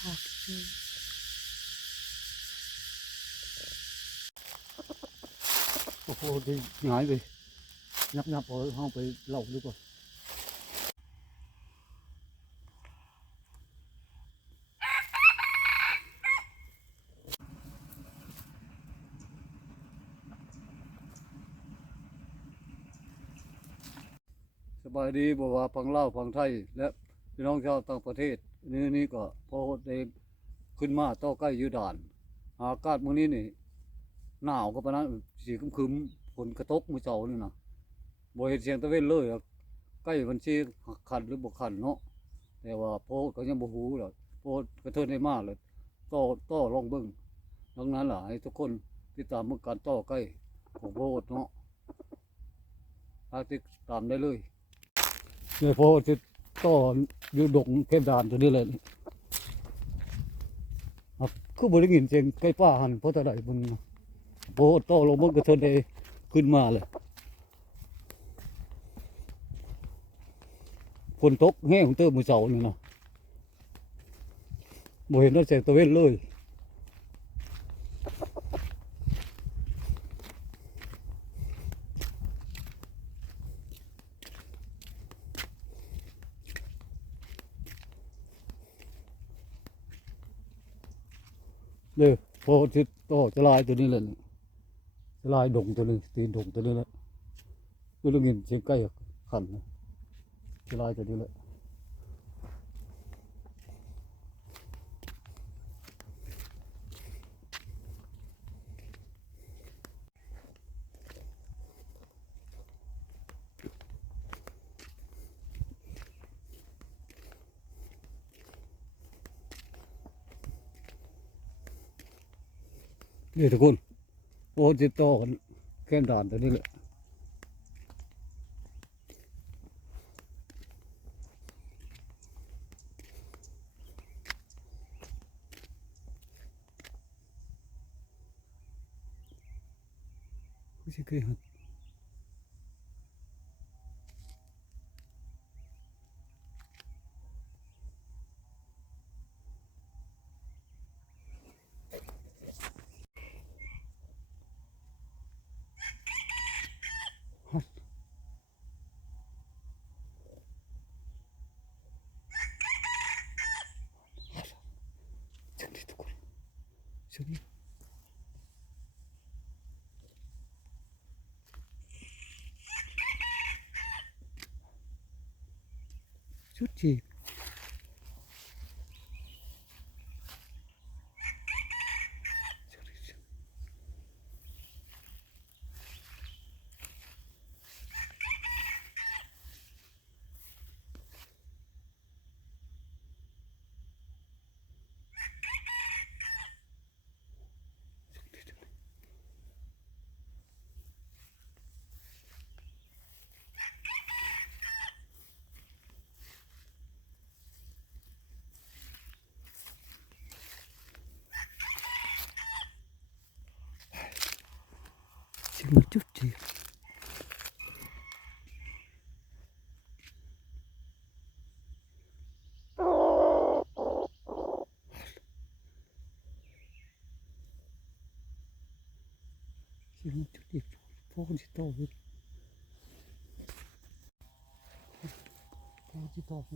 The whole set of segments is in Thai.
โอ้โหดีหายไปนับเอาห้องไปเล่าดีกว่าสบายดีบอกว่าฟังเล่าฟังไทยและพี่น้องชาวต่างประเทศนี่ก็พอได้ขึ้นมาต่อใกล้ยืดด่านอากาศมื้อนี้นี่หนาวก็ปะนั้นสีครึมๆฝนกระตกมื้อเช้านี่นะบ่เห็นเสียงตะเวนเลยอะใกล้มันสิขันหรือบ่ขันเนาะแต่ว่าโพดก็ยังบ่ฮู้หรอกโพดกระเทินได้มาเลยต่อลองเบิ่งดังนั้นล่ะให้ทุกคนติดตามเมื่อการต่อใกล้ของโพดเนาะติดตามได้เลยเนี่ยโพดสิต่ออยู่ดงเข้มด่านตัวนี้เลยครับคือบ่ได้ยินเสียงไก่ป่าหันเพราะแต่ใดมันโพดต่อลงเบิ่งกระเทินได้ขึ้นมาเลยฝนตกแห้งเติมมื้อเช้านี่นะบ่เห็นว่าแสงตะเวนเลยพอที่ต่อจะลายตัวนี้เลยจะลายดงตัวนี้ตีนดงตัวนี้แหละก็ได้ยินเสียงไก่ขันนะจะลายตัวนี้แหละนี่ทุกคนโอ้ติดต่อกันแค่ด่านตัวนี้แหละไม่ใช่เคยหันเชิญทุกคนเชิญชุดจีชิมชุดจีชิมชุดจีพวกที่ต่อไปพวกที่ต่อไป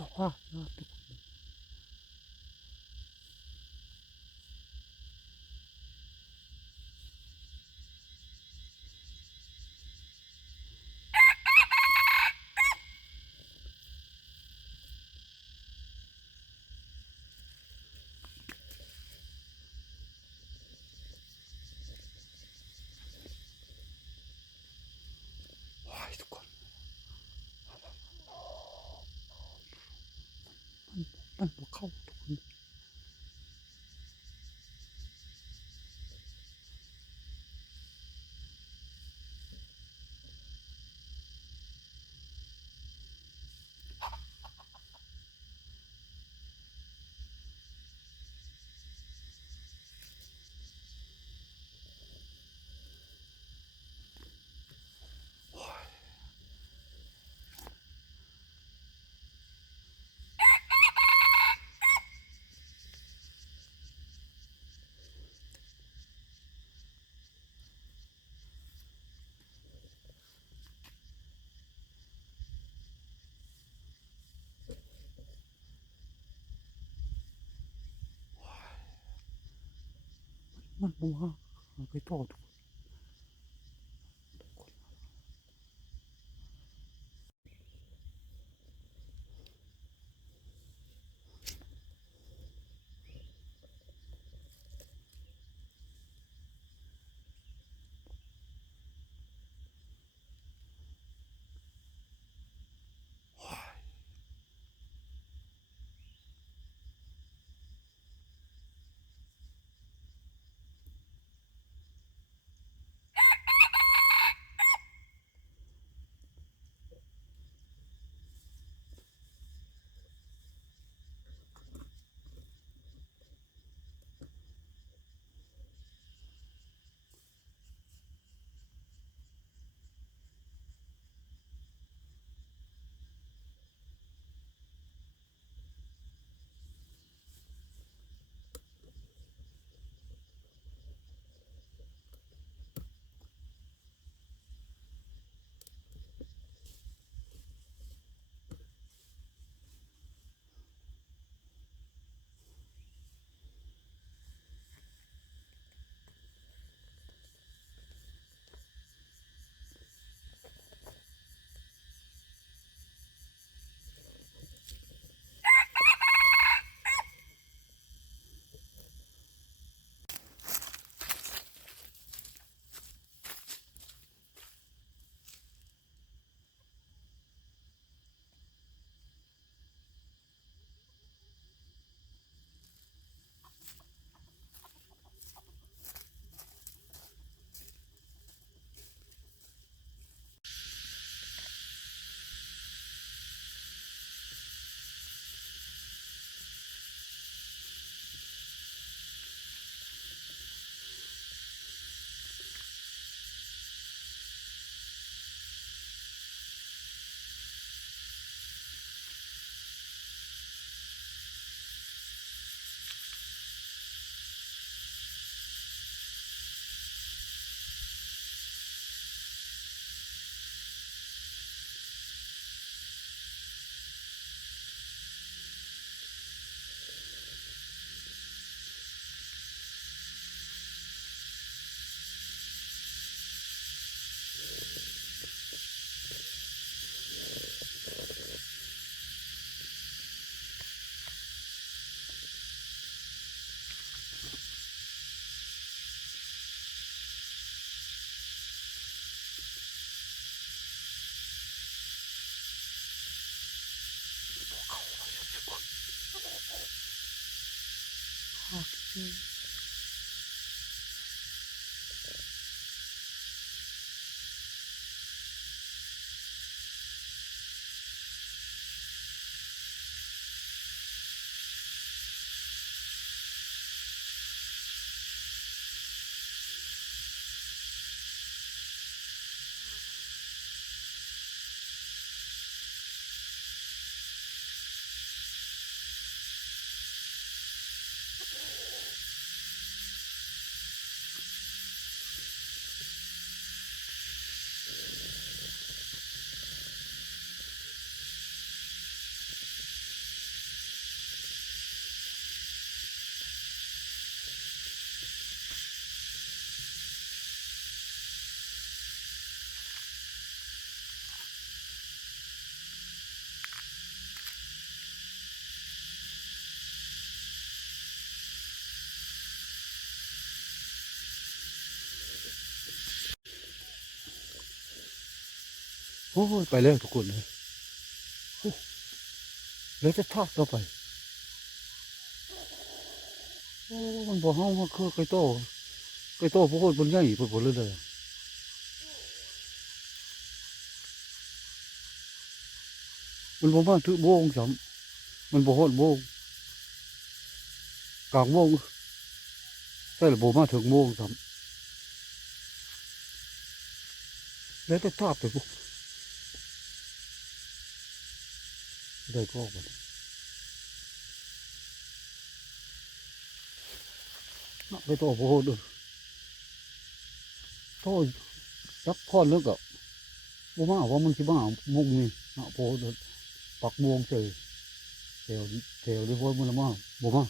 ก็ว่านะทุกคนว้ายทุกคนมันบ่เข้าทุกคนมันบ่มาไปต่อทุกคนหากเจอ โอ้ยไปแล้วทุกคนเลยโอ้แล้วจะทากต่อไปโอ้มันบ่ห้องมันคือไก่โตพวกคนบนใหญ่พวกคนเลยมันบ่มาถึงโมงซ้ำมันบ่ฮอดโมงกลางโมงแต่ละบ่มาถึงโมงซ้ำแล้วจะทากไปพวกได้ก็บ่ไก่โตพวกคนเลยโตจักพอดเลิกอ่ะบ่มาว่ามันสิมามุกนี่พวกปักม่วงเฉยเทวที่พวกมันละมาบ่มา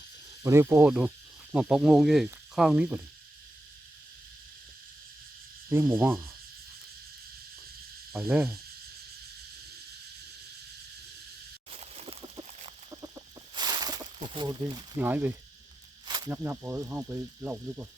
วันนี้พวกดูมาปักม่วงยี่ข้างนี้ก่อนยังบ่มาไปแล้วโอ้โหดีหายไปนับเอาห้องไปเล่าดีกว่า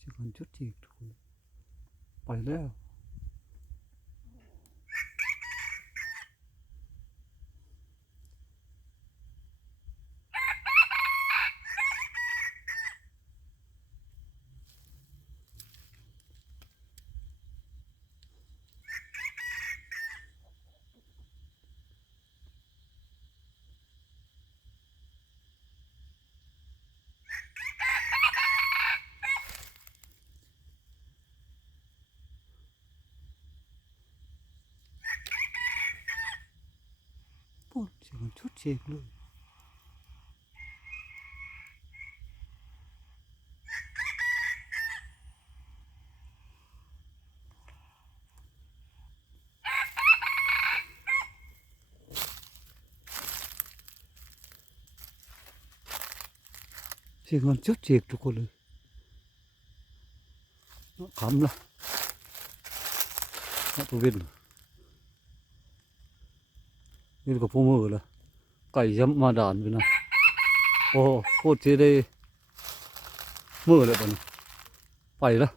เชื่อกันชุดจีกทุกคนไปแล้วพูดเชื่อกันชุดจีกเลยเชื่อกันชุดจีกทุกคนเลยขำละนักตัววินนี่ก็พูมือละไก่ย้ำมาด่านไปนะโอ้โคตรเจ๊ได้มือเลยตอนนี้ไปแล้ว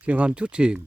เชียงคันชุดเชียง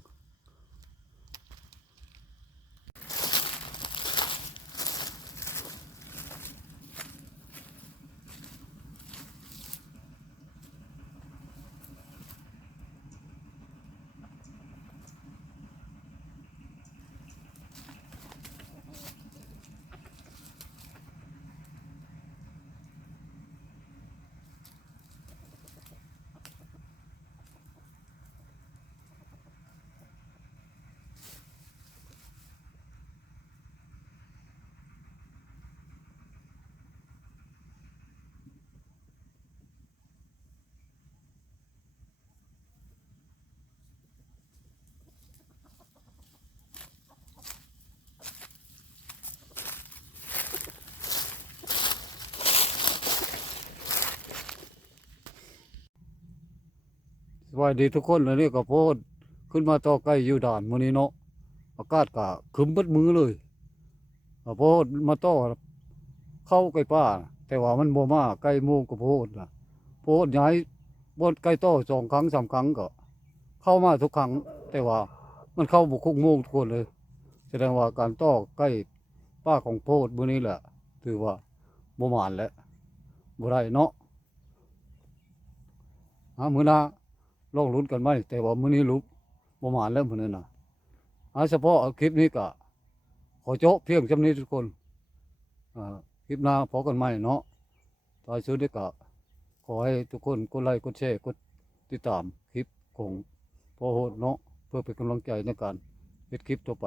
สวัสดีทุกคนเลยนี่ก็โพดขึ้นมาต่อใกล้อยู่ด่านมื้อนี้เนาะ อากาศก็ครึ้มเบิดมือเลยพอมาต่อเข้าใกล้ป่าแต่ว่ามันบ่มาใกล้หมู่ก็โพดล่ะโพดย้ายบ่ใกล้ต่อ2 ครั้ง 3 ครั้งก็เข้ามาทุกครั้งแต่ว่ามันเข้าบ่คุกหมู่ทุกคนเลยแสดงว่าการต่อใกล้ป่าของโพดมื้อนี้แหละถือว่าบ่หมานแล้วบ่ได้เนาะมื้อหน้าลองลุ้นกันไหมแต่ว่ามื้อนี้ลุกบ่หมานแล้วมื้อนี้น่ะเฉพาะคลิปนี้ก็ขอโจ๊ะเพียงจำนี้ทุกคนคลิปหน้าพบกันใหม่เนาะท้ายสุดนี้ก็ขอให้ทุกคนกดไลค์กดแชร์กดติดตามคลิปของพ่อโหดเนาะเพื่อเป็นกำลังใจในการเฮ็ดคลิปต่อไป